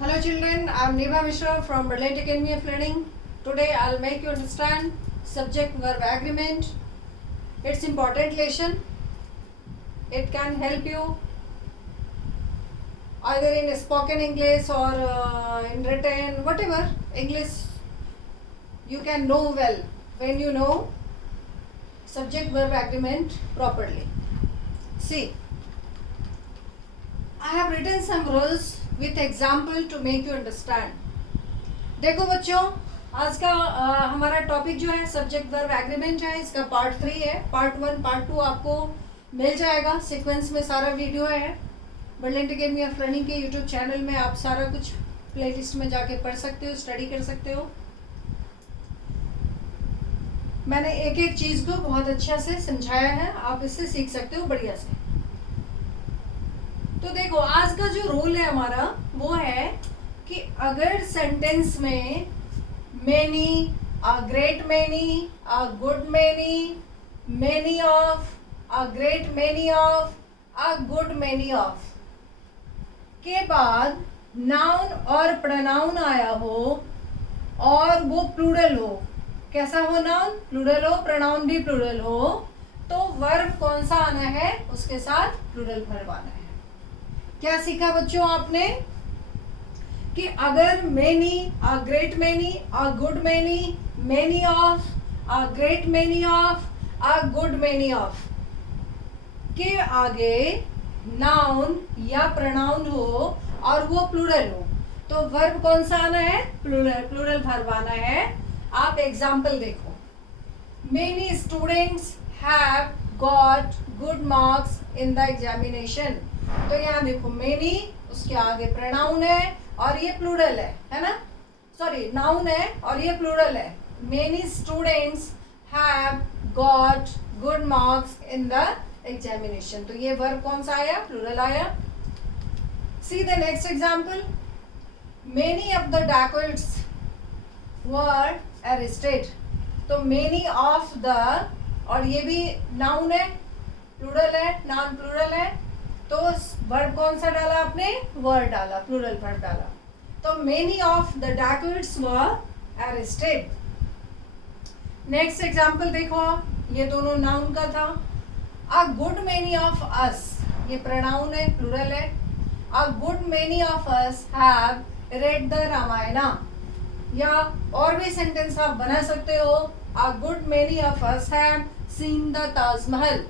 Hello children, I am Neva Mishra from Brilliant Academy of Learning. Today I will make you understand subject verb agreement. It's important lesson. It can help you either in spoken English or in written, whatever English you can know well when you know subject verb agreement properly. See, I have written some rules with example to make you understand. देखो बच्चों, आज का हमारा topic जो है subject verb agreement है, इसका part 3 है. पार्ट 1 पार्ट 2 आपको मिल जाएगा, सीक्वेंस में सारा वीडियो है. ब्रिलियंट अकेडमी ऑफ लर्निंग के यूट्यूब चैनल में आप सारा कुछ प्लेलिस्ट में जाके पढ़ सकते हो, स्टडी कर सकते हो. मैंने एक एक चीज़ को बहुत अच्छा से समझाया है, आप इससे सीख सकते हो बढ़िया से. तो देखो, आज का जो रूल है हमारा वो है कि अगर सेंटेंस में many, a great many, a good many, many of, a great many of, a good many of के बाद नाउन और प्रोनाउन आया हो और वो प्लूरल हो. कैसा हो? नाउन प्लूरल हो, प्रोनाउन भी प्लूरल हो, तो वर्ब कौन सा आना है? उसके साथ प्लूरल वर्ब आना है. क्या सीखा बच्चों आपने कि अगर many, a great many, a good many, many of, a great many of, a good many of के आगे नाउन या प्रोनाउन हो और वो प्लूरल हो, तो वर्ब कौन सा आना है? प्लूरल वर्ब आना है. आप एग्जाम्पल देखो. Many students have got good marks in the examination. तो यहाँ देखो, मेनी उसके आगे प्रोनाउन है और ये प्लूरल है ना? सॉरी, नाउन है और ये प्लूरल है. Many students have got good marks in the examination. तो ये वर्ब कौन सा आया? प्लूरल आया. See the next example. Many of the dacoits were arrested. तो मेनी ऑफ द, और ये भी नाउन है, प्लूरल है, नाउन प्लूरल है, तो वर्ब कौन सा डाला आपने? वर डाला, प्लूरल वर्ब डाला. तो many of the dacoits were arrested. Next example देखो, ये दोनों नाउन का था. A good many of us, ये प्रोनाउन है, प्लूरल है. A good many of us have read the Ramayana. या और भी सेंटेंस आप बना सकते हो. A good many of us have seen the Taj Mahal.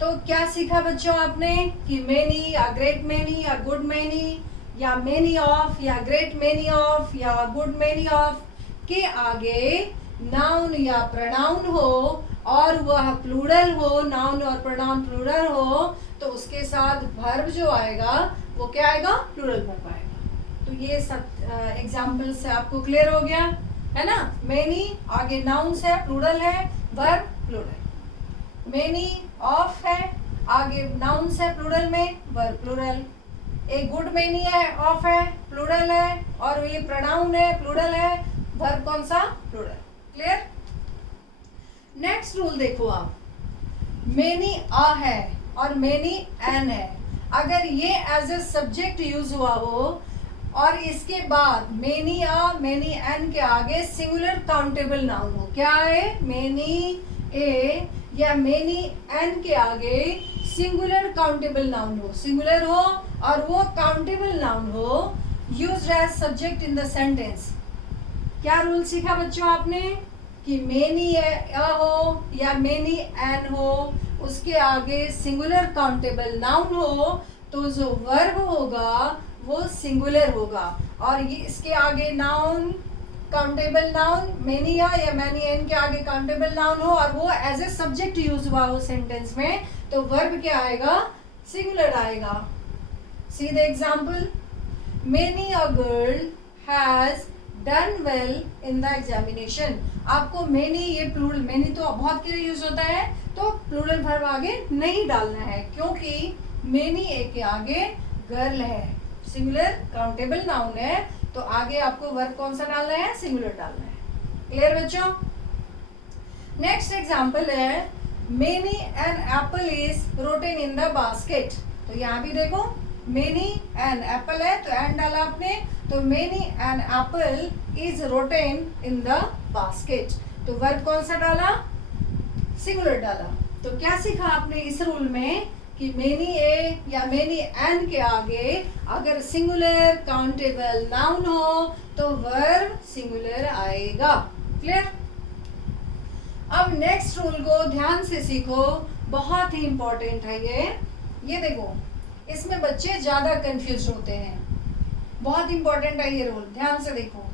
तो क्या सीखा बच्चों आपने कि मेनी, या ग्रेट मेनी, या गुड मेनी, या मेनी ऑफ, या ग्रेट मेनी ऑफ, या गुड मेनी ऑफ के आगे नाउन या प्रोनाउन हो और वह प्लूरल हो, नाउन और प्रोनाउन प्लूरल हो, तो उसके साथ वर्ब जो आएगा वो क्या आएगा? प्लूरल वर्ब आएगा. तो ये सब एग्जाम्पल से आपको क्लियर हो गया है ना? मेनी आगे नाउन है, प्लूरल है, वर्ब प्लूरल. मेनी ऑफ है, आगे नाउन है प्लूरल में, वर्ब प्लूरल. एक गुड मेनी है, ऑफ है, प्लूरल है, और ये प्रोनाउन है, प्लूरल है, वर्ब कौन सा? प्लूरल. क्लियर? नेक्स्ट रूल देखो आप. मेनी अ है और मेनी एन है. अगर ये एज ए सब्जेक्ट यूज हुआ हो और इसके बाद मेनी अ, मेनी एन के आगे सिंगुलर काउंटेबल नाउन हो. क्या है? मेनी ए या मेनी एन के आगे सिंगुलर काउंटेबल नाउन हो, सिंगुलर हो और वो काउंटेबल नाउन हो, used as subject in the sentence. क्या रूल सीखा बच्चों आपने कि मेनी अ हो या मेनी एन हो, उसके आगे सिंगुलर काउंटेबल नाउन हो, तो जो वर्ब होगा वो सिंगुलर होगा. और ये इसके आगे नाउन, काउंटेबल नाउन, मेनी या मेनी एन के आगे काउंटेबल नाउन हो और वो एज ए सब्जेक्ट यूज हुआ हो सेंटेंस में, तो वर्ब क्या आएगा? सिंगुलर आएगा. See the example. Many a girl has done well in the examination. आपको मेनी, ये प्लूरल, मेनी तो बहुत के लिए यूज होता है, तो प्लूरल वर्ब आगे नहीं डालना है क्योंकि मेनी ए के आगे गर्ल है, सिंगुलर काउंटेबल नाउन है, तो आगे आपको वर्ब कौन सा डालना है? सिंगुलर डालना है. क्लियर बच्चों? नेक्स्ट एग्जाम्पल है many an apple is rotten in the basket. तो यहाँ भी देखो, मेनी एन एप्पल है तो एन डाला आपने, तो many an apple is rotten in the basket. तो वर्ब कौन सा डाला, सिंगुलर डाला। तो क्या सीखा आपने इस रूल में कि मेनी ए या मेनी एन के आगे अगर सिंगुलर काउंटेबल नाउन हो तो वर्ब सिंगुलर आएगा। क्लियर। अब नेक्स्ट रूल को ध्यान से सीखो, बहुत ही इंपॉर्टेंट है ये देखो, इसमें बच्चे ज्यादा कंफ्यूज होते हैं, बहुत इंपॉर्टेंट है ये रूल, ध्यान से देखो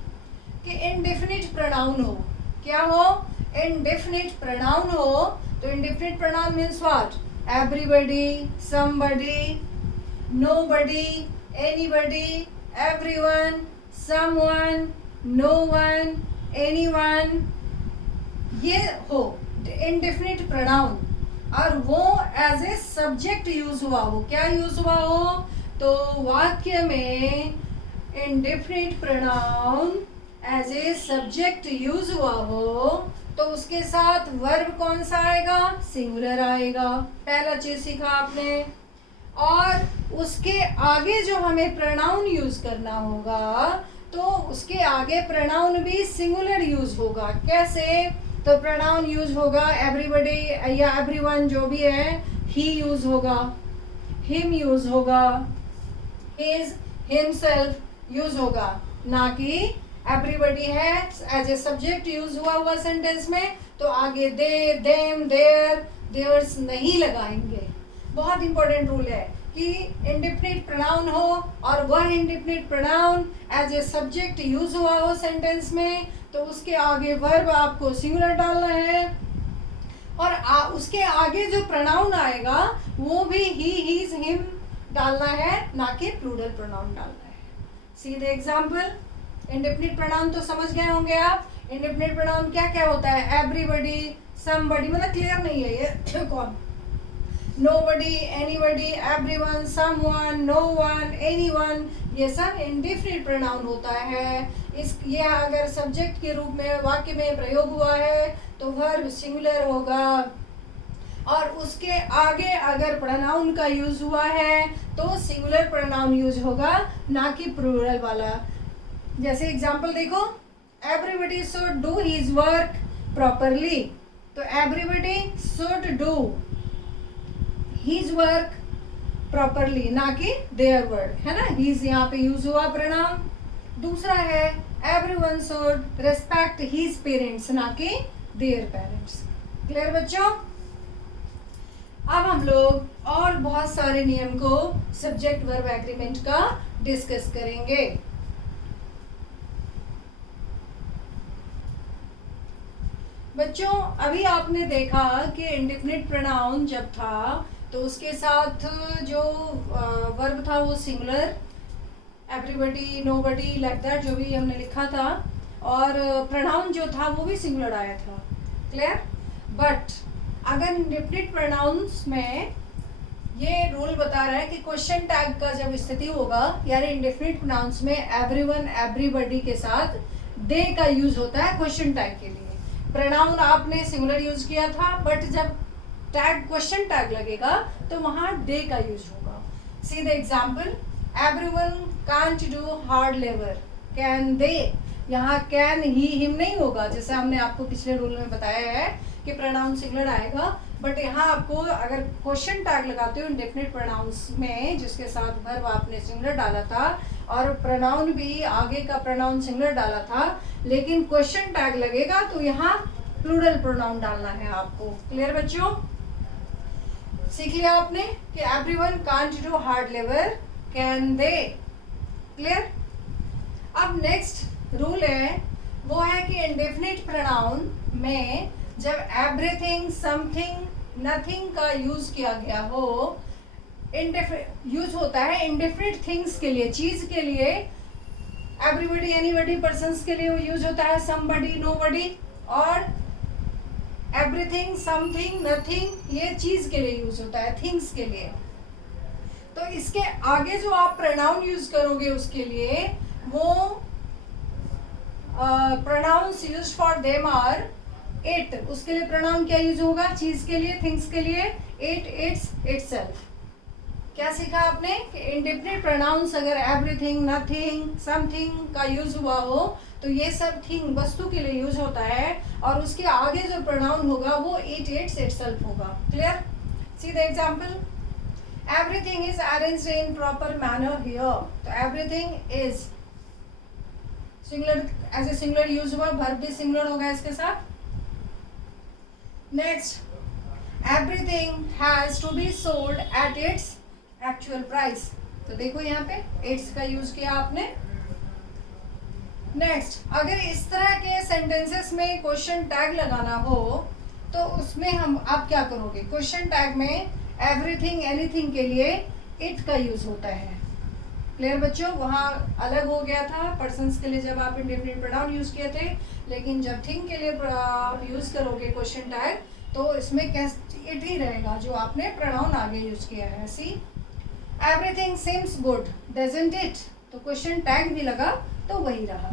कि इनडेफिनिट प्रोनाउन हो, क्या हो, इनडेफिनिट प्रोनाउन हो। तो indefinite pronoun means what, everybody, somebody, nobody, anybody, everyone, someone, no one, anyone, ये हो इनडेफिनिट प्रोनाउन, और वो एज ए सब्जेक्ट यूज हुआ हो। क्या यूज हुआ हो, तो वाक्य में indefinite pronoun as a subject use हुआ हो तो उसके साथ वर्ब कौन सा आएगा, सिंगुलर आएगा। पहला चीज सीखा आपने। और उसके आगे जो हमें प्रोनाउन यूज करना होगा तो उसके आगे प्रोनाउन भी सिंगुलर यूज होगा। कैसे, तो प्रोनाउन यूज होगा एवरीबॉडी या एवरीवन जो भी है, ही यूज होगा, हिम यूज होगा, हिज, हिमसेल्फ यूज होगा, ना कि एवरीबॉडी है एज ए सब्जेक्ट यूज हुआ सेंटेंस में तो आगे दे, देम, देयर, देयर्स नहीं लगाएंगे। बहुत इंपॉर्टेंट रूल है कि इंडेफिनिट प्रोनाउन हो और वह indefinite pronoun as a subject use हुआ हो सेंटेंस में तो उसके आगे वर्ब आपको सिंगुलर डालना है, और उसके आगे जो प्रोनाउन आएगा वो भी ही, हिज, हिम डालना है, ना कि प्लूरल प्रोनाउन डालना है। सीधे एग्जाम्पल, इंडेफिनिट प्रोनाउन तो समझ गए होंगे आप। इंडेफिनिट प्रोनाउन क्या क्या होता है, एवरीबॉडी, समबडी, मतलब क्लियर नहीं है ये कौन, nobody, anybody, everyone, someone, no one, anyone, ये सब इंडेफिनिट प्रोनाउन होता है। ये अगर सब्जेक्ट के रूप में वाक्य में प्रयोग हुआ है तो वर्ब सिंगुलर होगा, और उसके आगे अगर प्रोनाउन का यूज हुआ है तो सिंगुलर प्रोनाउन यूज होगा, ना कि प्लूरल वाला। जैसे एग्जांपल देखो, everybody should do his work properly, तो everybody should do his work properly, ना कि देयर वर्क, है ना, हिज यहाँ पे यूज हुआ प्रोनाउन। दूसरा है everyone should respect his parents, ना कि देयर पेरेंट्स। क्लियर बच्चों। अब हम लोग और बहुत सारे नियम को सब्जेक्ट वर्ब एग्रीमेंट का डिस्कस करेंगे। बच्चों अभी आपने देखा कि इंडेफिनिट प्रोनाउन जब था तो उसके साथ जो वर्ब था वो singular, everybody, nobody, like that जो भी हमने लिखा था, और प्रोनाउन जो था वो भी सिंगुलर आया था। क्लियर। बट अगर इंडेफिनिट प्रोनाउंस में ये रूल बता रहा है कि क्वेश्चन टैग का जब स्थिति होगा, यानी इंडेफिनिट प्रोनाउंस में एवरीवन, एवरीबॉडी के साथ दे का यूज होता है क्वेश्चन टैग के लिए। प्रोनाउन आपने सिंगुलर यूज किया था, बट जब टैग क्वेश्चन टैग लगेगा तो वहां दे का यूज होगा। सी the example, everyone can't do hard labour, can they, यहाँ कैन ही, हिम नहीं होगा, जैसे हमने आपको पिछले रूल में बताया है कि प्रोनाउन सिंगुलर आएगा। बट यहाँ आपको अगर क्वेश्चन टैग लगाते हो इंडेफिनिट प्रोनाउंस में जिसके साथ वर्ब आपने सिंगुलर डाला था और प्रोनाउन भी आगे का प्रोनाउन सिंगुलर डाला था, लेकिन क्वेश्चन टैग लगेगा तो यहाँ प्लूरल प्रोनाउन डालना है आपको। क्लियर बच्चों। सीख लिया आपने कि everyone can't do hard labour, can they. Clear. अब नेक्स्ट रूल है वो है कि इंडेफिनिट प्रोनाउन में जब एवरीथिंग, समथिंग, नथिंग का यूज किया गया हो, यूज होता है इंडेफिनिट थिंग्स के लिए, चीज के लिए, एवरीबॉडी, एनीबॉडी, पर्सन्स के लिए वो यूज होता है, समबडी, नोबडी, और एवरीथिंग, समथिंग, नथिंग ये चीज के लिए यूज होता है, थिंग्स के लिए। तो इसके आगे जो आप प्रोनाउन यूज करोगे उसके लिए वो pronouns use for them or it, उसके लिए प्रोनाउन क्या यूज होगा, चीज के लिए, थिंग्स के लिए, इट, इट्स, इटसेल्फ। क्या सीखा आपने कि इंडेफिनिट प्रोनाउंस अगर एवरीथिंग, नथिंग, समथिंग का यूज हुआ हो तो ये सब थिंग वस्तु के लिए यूज होता है और उसके आगे जो प्रोनाउन होगा वो इट, इट्स, इटसेल्फ होगा। Clear? See the example, everything is arranged in proper manner here. तो everything is singular, as a singular use हुआ, वर्ब भी सिंगुलर होगा इसके साथ। Next, everything has to be sold at its actual price. तो देखो यहाँ पे इट्स का यूज किया आपने। नेक्स्ट, अगर इस तरह के सेंटेंसेस में क्वेश्चन टैग लगाना हो तो उसमें आप क्या करोगे? क्वेश्चन टैग में एवरीथिंग, एनीथिंग के लिए इट का यूज होता है। क्लियर बच्चों? वहाँ अलग हो गया था पर्सन्स के लिए जब आप इंडेफिनिट प्रोनाउन यूज किए थे, लेकिन जब थिंग के लिए यूज करोगे क्वेश्चन टैग तो इसमें इट ही रहेगा जो आपने प्रोनाउन आगे यूज किया है। See, everything seems good doesn't it, तो क्वेश्चन टैग भी लगा तो वही रहा।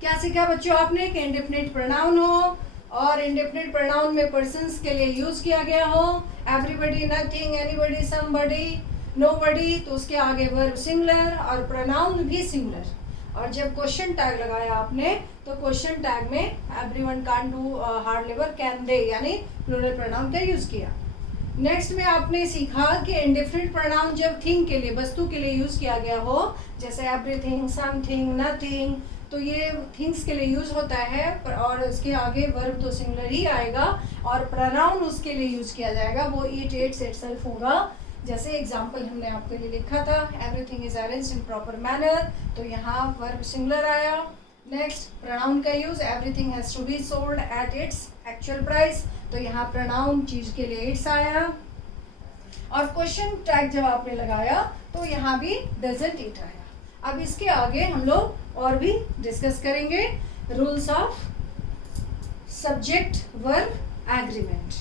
क्या सीखा बच्चों आपने कि इंडेफिनिट प्रोनाउन हो और इंडेफिनिट प्रोनाउन में पर्सन्स के लिए यूज किया गया हो, everybody, nothing, anybody, somebody, nobody, तो उसके आगे वर्ब सिंगुलर और प्रोनाउन भी सिंगुलर। और जब क्वेश्चन टैग लगाया आपने तो क्वेश्चन टैग में everyone can't do hard labour, can they, यानी प्लूरल प्रोनाउन का यूज किया। नेक्स्ट में आपने सीखा कि इंडेफिनिट प्रोनाउन जब थिंग के लिए, वस्तु के लिए यूज किया गया हो, जैसे एवरीथिंग, समथिंग, नथिंग, तो ये थिंग्स के लिए यूज होता है और उसके आगे वर्ब तो सिंगुलर ही आएगा और प्रोनाउन उसके लिए यूज किया जाएगा, वो इट, इट्स, इटसेल्फ होगा। जैसे एग्जाम्पल हमने आपके लिए लिखा था, everything is arranged in proper manner, तो यहाँ वर्ब सिंगुलर आया। नेक्स्ट, प्रोनाउन का use, everything has to be sold at its actual price, तो यहाँ प्रोनाउन चीज के लिए इट्स आया। और क्वेश्चन टैग जब आपने लगाया तो यहाँ भी डजंट इट आया। अब इसके आगे हम लोग और भी डिस्कस करेंगे rules of subject verb agreement.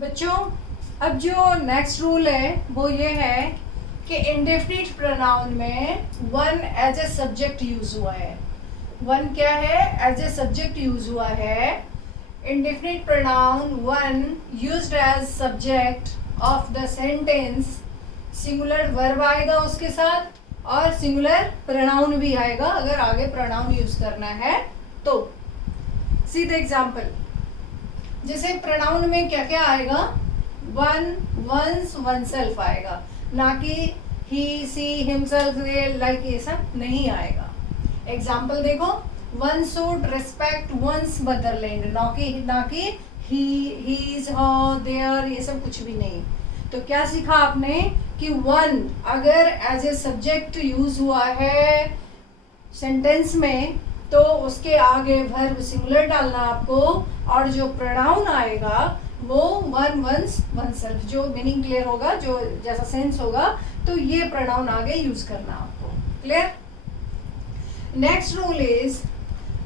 बच्चों, अब जो नेक्स्ट रूल है वो ये है कि इंडेफिनिट प्रोनाउन में one as a subject use हुआ है। वन क्या है? एज ए सब्जेक्ट यूज हुआ है। Indefinite pronoun one used as subject of the sentence, singular verb आएगा उसके साथ और सिंगुलर प्रोनाउन भी आएगा अगर आगे प्रोनाउन यूज करना है तो। सी द एग्जाम्पल, जैसे प्रोनाउन में क्या क्या आएगा? वन, वंस, वनसेल्फ आएगा, ना कि ही, सी, हिमसेल्फ, लाइक ये सब नहीं आएगा। एग्जाम्पल देखो, one should respect one's motherland, ना कि हीज, हर, देयर, ये सब कुछ भी नहीं। तो क्या सीखा आपने कि वन अगर एज ए सब्जेक्ट यूज हुआ है सेंटेंस में तो उसके आगे वर्ब सिंगुलर डालना आपको और जो प्रोनाउन आएगा वो वन, वंस, वनसेल्फ, जो मीनिंग क्लियर होगा, जो जैसा सेंस होगा, तो ये प्रोनाउन आगे यूज करना आपको। Clear? Next rule is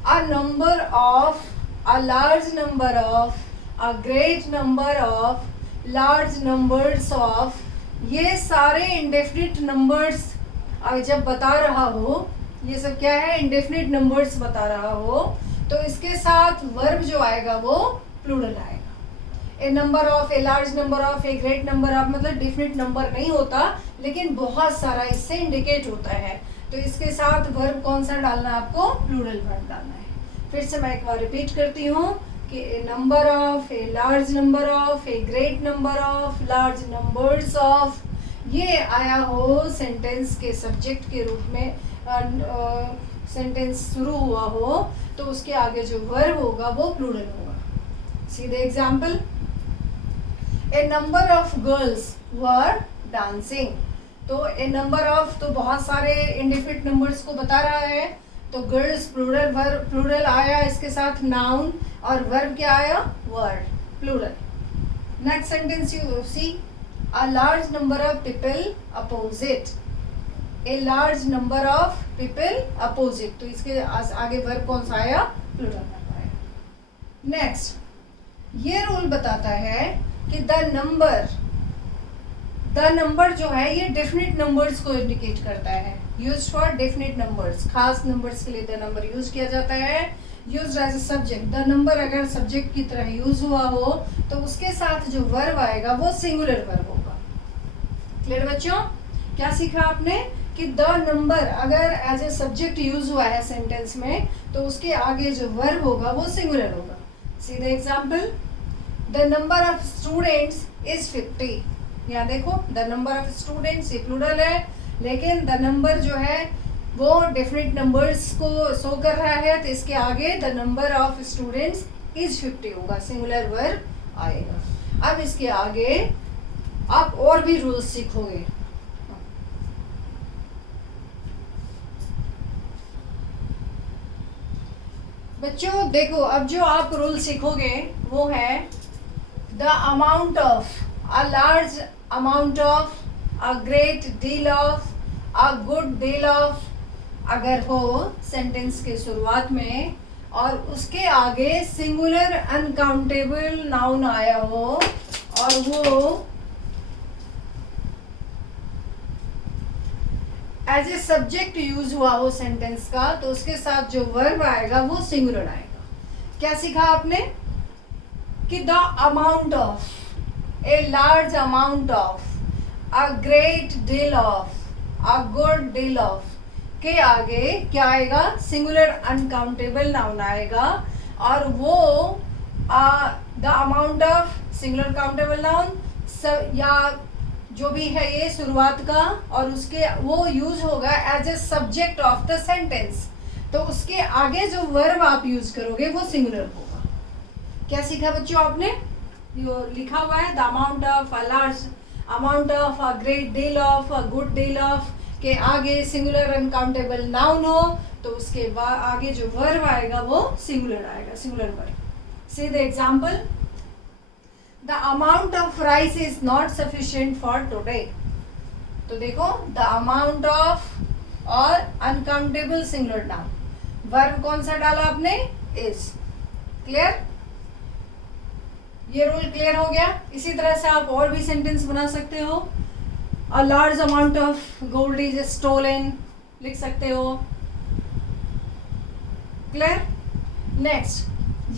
a number of, a large number of, a great number of, large numbers of, ये सारे इंडेफिनिट नंबर्स जब बता रहा हो, ये सब क्या है? इंडेफिनिट नंबर्स बता रहा हो, तो इसके साथ वर्ब जो आएगा वो प्लूरल आएगा। A number of, a large number of, a great number of, मतलब डेफिनिट नंबर नहीं होता लेकिन बहुत सारा इससे इंडिकेट होता है, तो इसके साथ वर्ब कौन सा डालना है आपको? प्लूरल वर्ब डालना है। फिर से मैं एक बार रिपीट करती हूँ कि a number of, a large number of, a great number of, large numbers of, ये आया हो सेंटेंस के सब्जेक्ट के रूप में, सेंटेंस शुरू हुआ हो तो उसके आगे जो वर्ब होगा वो प्लूरल होगा। सीधे example, A number of girls were dancing, तो ए नंबर ऑफ तो बहुत सारे इंडेफिनिट नंबर्स को बता रहा है, तो गर्ल्स प्लूरल, वर्ब प्लूरल आया, इसके साथ नाउन और वर्ब क्या आया? Word, plural. Next sentence you see, a large number of people oppose it, a large number of people oppose it, तो इसके आगे वर्ब कौन सा आया? प्लूरल वर्ब आया। नेक्स्ट, ये रूल बताता है कि द नंबर जो है ये डेफिनिट नंबर्स को इंडिकेट करता है, यूज फॉर डेफिनिट नंबर्स, खास नंबर्स के लिए द नंबर यूज किया जाता है। Used as a subject, the number अगर सब्जेक्ट की तरह यूज हुआ हो तो उसके साथ जो वर्ब आएगा वो सिंगुलर वर्ब होगा। क्लियर बच्चों? क्या सीखा आपने कि द नंबर अगर एज ए सब्जेक्ट यूज हुआ है सेंटेंस में तो उसके आगे जो वर्ब होगा वो सिंगुलर होगा। सी the example, the number of students is 50। यहाँ देखो द नंबर ऑफ स्टूडेंट्स ये प्लूरल है, लेकिन द नंबर जो है वो डेफिनेट नंबर्स को शो कर रहा है, तो इसके आगे the number of students is 50 होगा, सिंगुलर वर्ब आएगा। अब इसके आगे आप और भी रूल्स सीखोगे। बच्चों देखो, अब जो आप रूल सीखोगे वो है the amount of, a large amount of, a great deal of, a good deal of अगर हो सेंटेंस के शुरुआत में और उसके आगे सिंगुलर अनकाउंटेबल नाउन आया हो और वो एज ए सब्जेक्ट यूज हुआ हो सेंटेंस का, तो उसके साथ जो वर्ब आएगा वो सिंगुलर आएगा। क्या सीखा आपने कि the amount of, a large amount of, a great deal of, a good deal of के आगे क्या आएगा? सिंगुलर अनकाउंटेबल नाउन आएगा और वो the amount of singular countable noun या जो भी है ये शुरुआत का, और उसके वो यूज होगा as a subject of the sentence, तो उसके आगे जो वर्ब आप यूज करोगे वो सिंगुलर होगा। क्या सीखा बच्चों आपने? यो लिखा हुआ है the amount of, a large amount of, a great deal of, a good deal of के आगे सिंगुलर अनकाउंटेबल नाउन हो तो उसके बाद आगे जो वर्ब आएगा वो सिंगुलर आएगा, singular verb. C the example, the amount of rice is not sufficient for today. तो देखो द अमाउंट ऑफ और अनकाउंटेबल सिंगुलर नाउन, वर्ब कौन सा डाला आपने? इज। क्लियर? ये रूल क्लियर हो गया। इसी तरह से आप और भी सेंटेंस बना सकते हो। A large amount of gold is stolen लिख सकते हो। क्लियर? नेक्स्ट,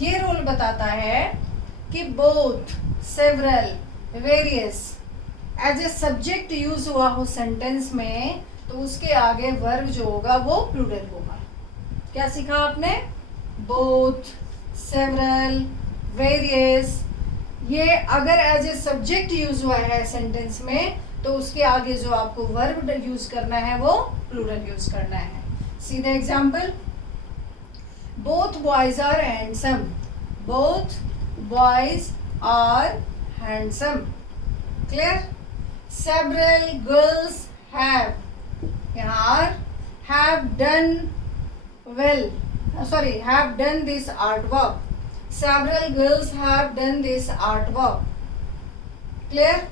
ये रूल बताता है कि both, several, various as a subject use हुआ हो सेंटेंस में तो उसके आगे वर्ब जो होगा वो प्लूरल होगा। क्या सीखा आपने? both, several, various ये अगर एज ए सब्जेक्ट यूज हुआ है सेंटेंस में तो उसके आगे जो आपको वर्ब यूज करना है वो प्लूरल यूज करना है। See the example, both boys are handsome. Both boys are handsome. Clear? Several girls have, यहाँ have done well, sorry have done this art work. Several girls have done this art work. Clear?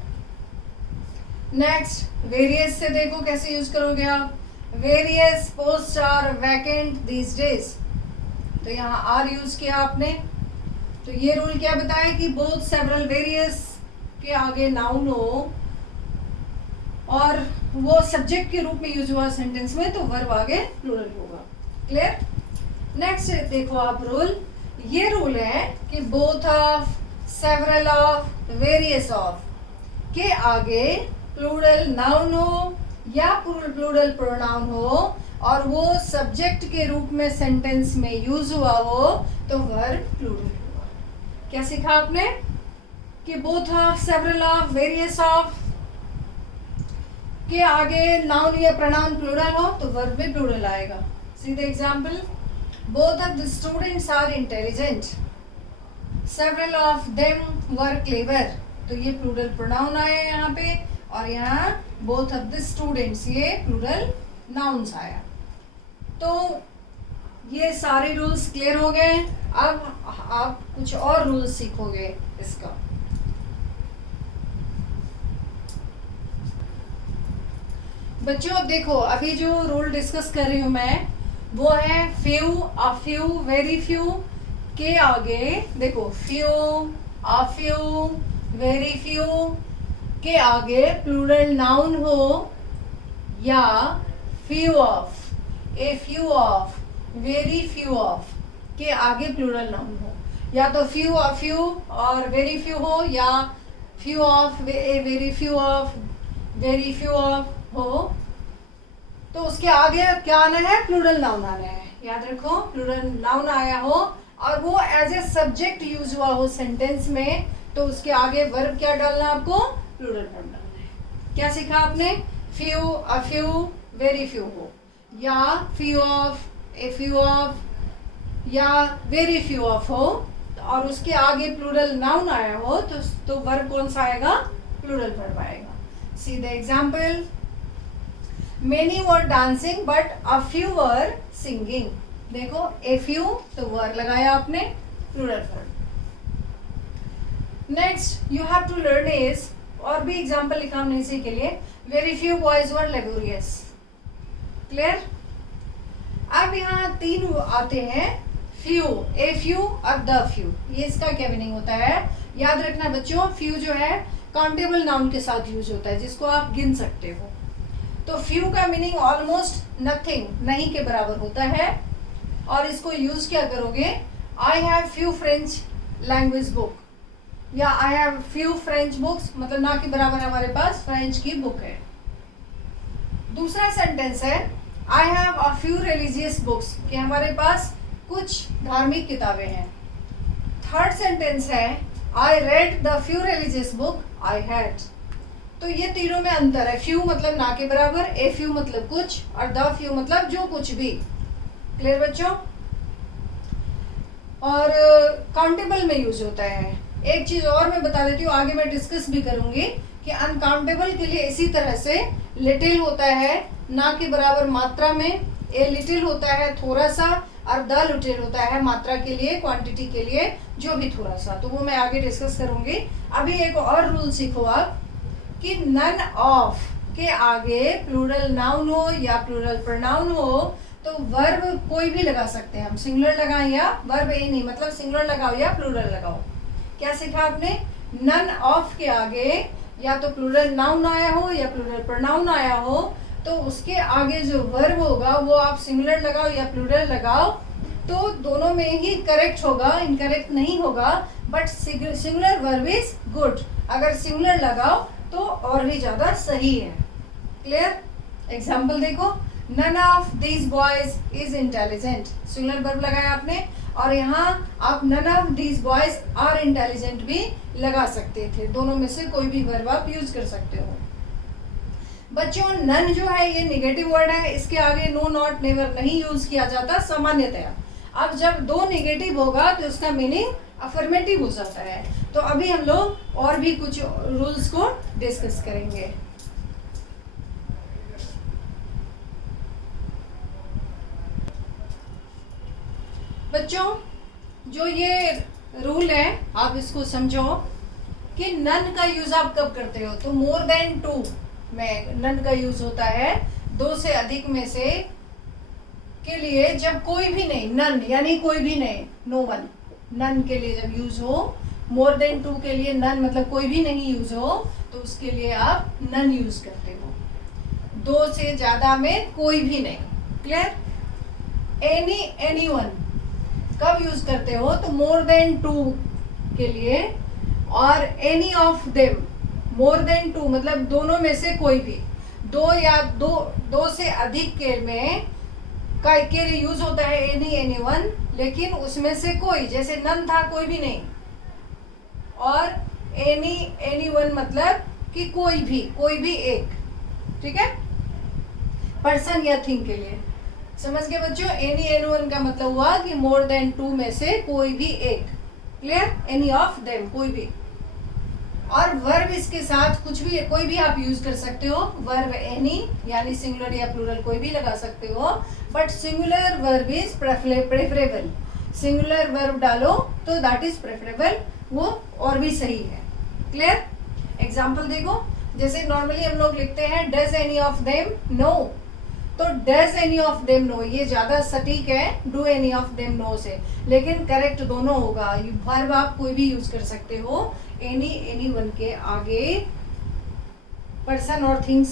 Next, various से देखो कैसे use करोगे आप। Various posts are vacant these days, तो यहाँ are use किया आपने। तो ये रूल क्या बताया कि बोथ, सेवरल, वेरियस के आगे नाउन हो और वो सब्जेक्ट के रूप में यूज हुआ सेंटेंस में तो वर्ब आगे प्लूरल होगा। क्लियर? नेक्स्ट देखो आप रूल, ये रूल है कि both of, several of, various of के आगे प्लूरल नाउन हो या प्लूरल प्रोनाउन हो और वो सब्जेक्ट के रूप में सेंटेंस में यूज हुआ हो तो वर्ब प्लूरल होगा। क्या सीखा आपने कि both of, several of, various of के आगे नाउन या प्रोनाउन प्लूरल हो तो वर्ब में प्लूरल आएगा। See the example, both of the students are intelligent. Several of them were clever, तो ये प्लूरल प्रोनाउन आया यहाँ पे और यहाँ बोथ ऑफ द स्टूडेंट्स ये प्लूरल नाउन्स आया। तो ये सारे रूल्स क्लियर हो गए। अब आप कुछ और रूल्स सीखोगे इसका। बच्चों देखो, अभी जो रूल डिस्कस कर रही हूं मैं वो है few, a few, very few के आगे देखो few, a few, very few के आगे प्लूरल नाउन हो या few of, a few of, very few of के आगे प्लूरल नाउन हो, या तो फ्यू ऑफ फ्यू और वेरी फ्यू हो, या few of very few of very few of हो, तो उसके आगे क्या आना है, प्लूरल नाउन आना है। याद रखो, प्लूरल नाउन आया हो और वो एज ए सब्जेक्ट यूज हुआ हो सेंटेंस में, तो उसके आगे वर्ब क्या डालना आपको, प्लूरल वर्ब डालना है। क्या सीखा आपने, few a few very few हो, या few of a few of, या वेरी फ्यू ऑफ हो, और उसके आगे प्लूरल नाउन आया हो, तो वर्ब कौन सा आएगा, प्लूरल वर्ब आएगा। See the example, many were dancing but a few were singing. देखो ए फ्यू तो वर लगाया आपने, plural verb. Next you have to learn is, और भी एग्जाम्पल लिखा हमने इसी के लिए, very few boys were laborious. Clear. अब यहाँ तीन आते हैं, फ्यू, ए फ्यू और द फ्यू। ये इसका क्या मीनिंग होता है, याद रखना बच्चों, फ्यू जो है काउंटेबल नाउन के साथ यूज होता है, जिसको आप गिन सकते हो। तो फ्यू का मीनिंग ऑलमोस्ट नथिंग, नहीं के बराबर होता है, और इसको यूज क्या करोगे, I have few French language book, या I have few French books, मतलब ना के बराबर हमारे पास फ्रेंच की बुक है। दूसरा सेंटेंस है, I have a few religious books, कि हमारे पास कुछ धार्मिक किताबें हैं। थर्ड सेंटेंस है, I read the few religious book I had. तो ये तीनों में अंतर है, फ्यू मतलब ना के बराबर, ए फ्यू मतलब कुछ, और द फ्यू मतलब जो कुछ भी। क्लियर बच्चों। और काउंटेबल में यूज होता है। एक चीज और मैं बता देती हूँ, आगे मैं डिस्कस भी करूंगी कि अनकाउंटेबल के लिए इसी तरह से लिटिल होता है ना के बराबर मात्रा में, ए लिटिल होता है थोड़ा सा, और द लिटिल होता है मात्रा के लिए, क्वांटिटी के लिए, जो भी थोड़ा सा, तो वो मैं आगे डिस्कस करूंगी। अभी एक और रूल सीखो आप, कि नन ऑफ के आगे प्लूरल नाउन हो या प्लूरल प्रोनाउन हो, तो वर्ब कोई भी लगा सकते हैं हम, सिंगुलर लगाएं या वर्ब ए नहीं, मतलब सिंगुलर लगाओ या प्लूरल लगाओ। क्या सीखा आपने, नन ऑफ के आगे या तो प्लूरल नाउन आया हो या प्लूरल प्रोनाउन आया हो, तो उसके आगे जो वर्ब होगा वो आप सिंगुलर लगाओ या प्लूरल लगाओ, तो दोनों में ही करेक्ट होगा, इनकरेक्ट नहीं होगा। But singular verb is good, अगर सिंगुलर लगाओ तो और भी ज्यादा सही है। क्लियर। एग्जाम्पल देखो, none of these boys is intelligent, singular verb लगाया आपने, और यहाँ आप none of these boys are intelligent भी लगा सकते थे, दोनों में से कोई भी वर्ब आप यूज कर सकते हो। बच्चों नन जो है ये नेगेटिव वर्ड है, इसके आगे नो नॉट नेवर नहीं यूज किया जाता सामान्यतया। अब जब दो नेगेटिव होगा तो उसका मीनिंग अफर्मेटिव हो जाता है। तो अभी हम लोग और भी कुछ रूल्स को डिस्कस करेंगे। बच्चों जो ये रूल है आप इसको समझो कि नन का यूज आप कब करते हो, तो मोर देन टू में नन का यूज होता है, दो से अधिक में से के लिए जब कोई भी नहीं, नन यानी कोई भी नहीं, नो वन, नन के लिए जब यूज हो। मोर देन टू के लिए नन मतलब कोई भी नहीं यूज हो, तो उसके लिए आप नन यूज करते हो। दो से ज्यादा में कोई भी नहीं। क्लियर। एनी, एनीवन कब यूज करते हो, तो मोर देन टू के लिए, और any of them, more than two मतलब दोनों में से कोई भी, दो या दो से अधिक के में के लिए यूज होता है एनी, एनीवन, लेकिन उसमें से कोई, जैसे नन था कोई भी नहीं, और एनी, एनीवन मतलब कि कोई भी एक, ठीक है, पर्सन या थिंग के लिए। समझ गए बच्चों। एनी, एनीवन का मतलब हुआ कि मोर देन टू में से कोई भी एक। क्लियर। एनी ऑफ देम, कोई भी। और वर्ब इसके साथ कुछ भी, कोई भी आप यूज कर सकते हो, वर्ब एनी यानी सिंगुलर या प्लूरल कोई भी लगा सकते हो, but singular verb is preferable. Singular verb डालो तो दैट इज प्रेफरेबल, वो और भी सही है। क्लियर। एग्जाम्पल देखो, जैसे नॉर्मली हम लोग लिखते हैं does any of them know, तो does any of them know ये ज्यादा सटीक है do any of them know से, लेकिन करेक्ट दोनों होगा। वर्ब आप कोई भी यूज कर सकते हो, एनी, एनीवन के आगे पर्सन और थिंग्स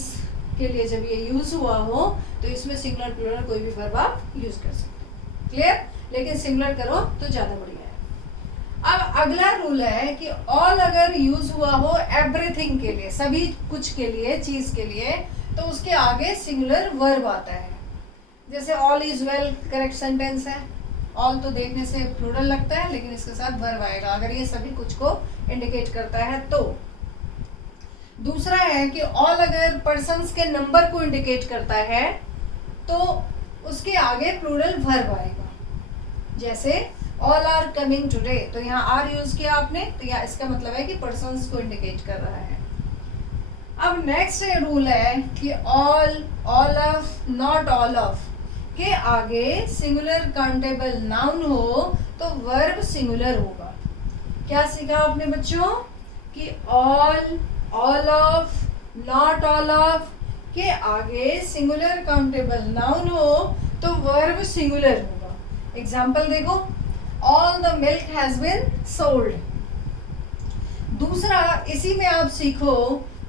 के लिए जब ये यूज हुआ हो तो इसमें सिंगुलर प्लूरल कोई भी वर्ब आप यूज कर सकते हो। क्लियर। लेकिन सिंगुलर करो तो ज़्यादा बढ़िया है। अब अगला रूल है कि ऑल अगर यूज हुआ हो एवरीथिंग के लिए, सभी कुछ के लिए, चीज के लिए, तो उसके आगे सिंगुलर वर्ब आता है। जैसे all is well correct sentence है। ऑल तो देखने से प्लूरल लगता है, लेकिन इसके साथ वर्ब आएगा अगर ये सभी कुछ को इंडिकेट करता है तो। दूसरा है कि ऑल अगर पर्सन्स के नंबर को इंडिकेट करता है तो उसके आगे प्लूरल वर्ब आएगा। जैसे ऑल आर कमिंग टुडे, तो यहाँ आर यूज किया आपने, तो यहाँ इसका मतलब है कि पर्सन्स को इंडिकेट कर रहा है। अब नेक्स्ट रूल है कि all, all of, not all of के आगे सिंगुलर काउंटेबल नाउन हो तो वर्ब सिंगुलर होगा। क्या सीखा आपने बच्चों कि all, all of, not all of के आगे सिंगुलर काउंटेबल नाउन हो तो वर्ब सिंगुलर होगा। एग्जाम्पल देखो, all the milk has been sold. दूसरा इसी में आप सीखो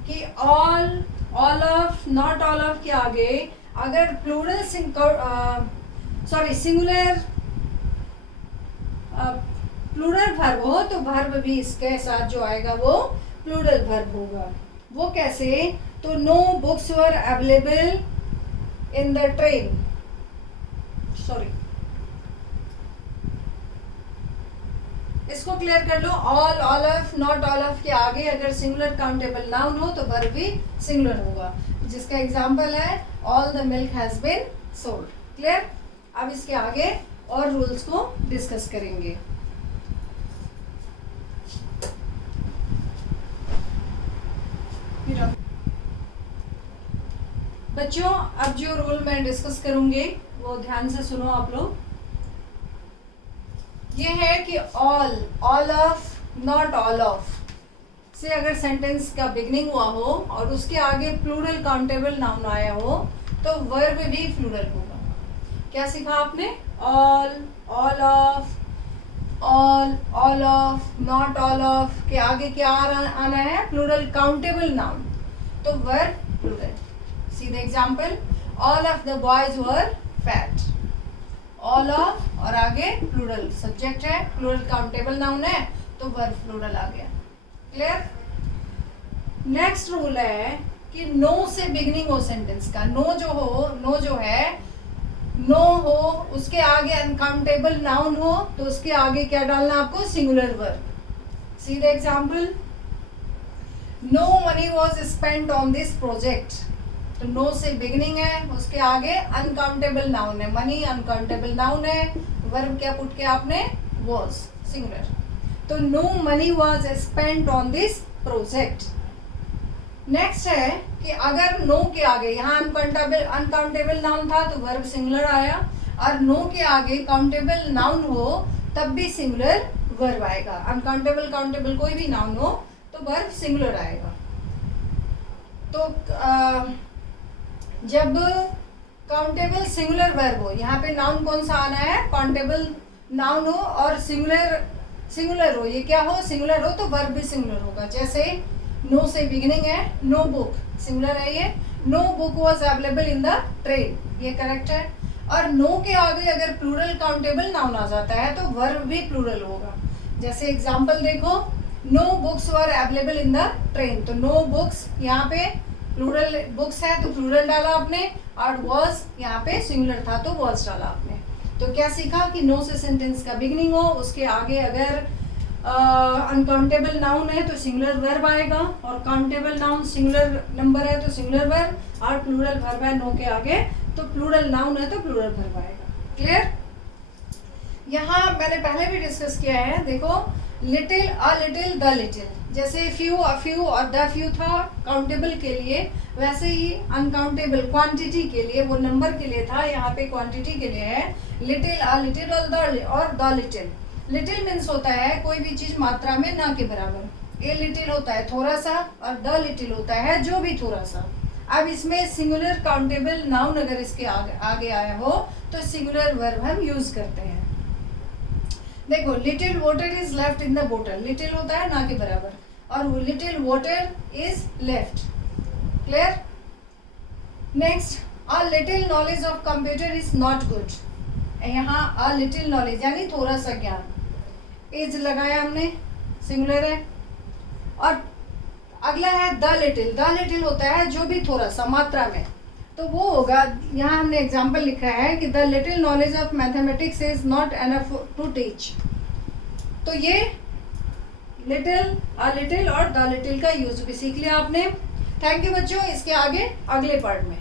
कि all, all of, not all of के आगे अगर प्लूरल सिंगुलर प्लूरल वर्ब हो तो वर्ब भी इसके साथ जो आएगा वो प्लूरल वर्ब होगा। वो कैसे? तो no books were available in the train, sorry इसको क्लियर कर लो। All, all of, not all of के आगे अगर सिंगुलर काउंटेबल नाउन हो तो वर्ब भी सिंगुलर होगा, जिसका एग्जांपल है all the milk has been sold. Clear? अब इसके आगे और रूल्स को डिस्कस करेंगे। बच्चों अब जो रूल मैं डिस्कस करूंगी वो ध्यान से सुनो आप लोग। ये है कि all, all of, not all of से अगर सेंटेंस का बिगनिंग हुआ हो और उसके आगे प्लूरल काउंटेबल नाउन आया हो तो वर्ब भी प्लूरल होगा। क्या सीखा आपने? All, all of, all, all of, not all of के आगे क्या आना है? प्लूरल काउंटेबल नाउन, तो वर्ब प्लूरल। सीधे example, all of the boys were fat. All of और आगे प्लूरल सब्जेक्ट है, प्लूरल काउंटेबल नाउन है तो वर्ब प्लूरल आ गया। क्लियर? नेक्स्ट रूल है कि नो से बिगनिंग हो सेंटेंस का, नो जो है नो हो, उसके आगे अनकाउंटेबल नाउन हो तो उसके आगे क्या डालना आपको? Singular verb. सीधे example, no money was spent on this project, तो नो से बिगनिंग है, उसके आगे अनकाउंटेबल नाउन है, मनी अनकाउंटेबल नाउन है, वर्ब क्या पुट किया आपने? Was, singular. तो no money was spent on this project. Next है कि अगर नो के आगे, यहाँ अनकाउंटेबल नाउन था तो वर्ब सिंगुलर आया, और नो के आगे काउंटेबल नाउन हो तब भी सिंगुलर वर्ब आएगा। अनकाउंटेबल, काउंटेबल कोई भी नाउन हो तो वर्ब सिंगुलर आएगा। तो जब काउंटेबल सिंगुलर वर्ब हो, यहाँ पे नाउन कौन सा आना है? काउंटेबल नाउन हो और सिंगुलर हो, ये क्या हो? सिंगुलर हो तो वर्ब भी सिंगुलर होगा। जैसे नो से बिगिनिंग है, नो बुक, सिंगुलर है ये, no book was available in the train, ये करेक्ट है। और नो के आगे अगर प्लूरल काउंटेबल नाउन आ जाता है तो वर्ब भी प्लूरल होगा। जैसे एग्जांपल देखो, no books were available in the train, तो नो बुक्स यहाँ पे प्लूरल बुक्स है तो प्लूरल डाला आपने, और वॉज यहाँ पे सिंगुलर था तो वॉज डाला आपने। तो क्या सीखा कि नो से सेंटेंस का बिगनिंग हो, उसके आगे अगर अनकाउंटेबल नाउन है तो सिंगुलर वर्ब आएगा, और काउंटेबल नाउन सिंगुलर नंबर है तो सिंगुलर वर्ब, और प्लूरल वर्ब है नो के आगे तो प्लूरल नाउन है तो प्लूरल वर्ब आएगा। क्लियर? यहाँ मैंने पहले भी डिस्कस किया है, देखो little, a little, the little, जैसे फ्यू, अ फ्यू और द फ्यू था काउंटेबल के लिए, वैसे ही अनकाउंटेबल क्वांटिटी के लिए, वो नंबर के लिए था, यहाँ पे क्वांटिटी के लिए है। लिटिल, अ लिटिल और द लिटिल। लिटिल मीन्स होता है कोई भी चीज मात्रा में ना के बराबर, ए लिटिल होता है थोड़ा सा, और द लिटिल होता है जो भी थोड़ा सा। अब इसमें सिंगुलर काउंटेबल नाउन अगर इसके आगे आया हो तो सिंगुलर वर्ब हम यूज करते हैं। देखो, little water is left in the बोतल, लिटिल होता है ना के बराबर, और little water is left. Clear? Next, a little knowledge of computer is not good, यहाँ अ लिटिल नॉलेज यानी थोड़ा सा ज्ञान, इज लगाया हमने, सिंगुलर है। और अगला है द लिटिल। द लिटिल होता है जो भी थोड़ा सा मात्रा में, तो वो होगा, यहाँ हमने एग्जाम्पल लिखा है कि the little knowledge of mathematics is not enough to teach. तो ये लिटिल, अ लिटिल और द लिटिल का यूज भी सीख लिया आपने। थैंक यू बच्चों, इसके आगे अगले पार्ट में।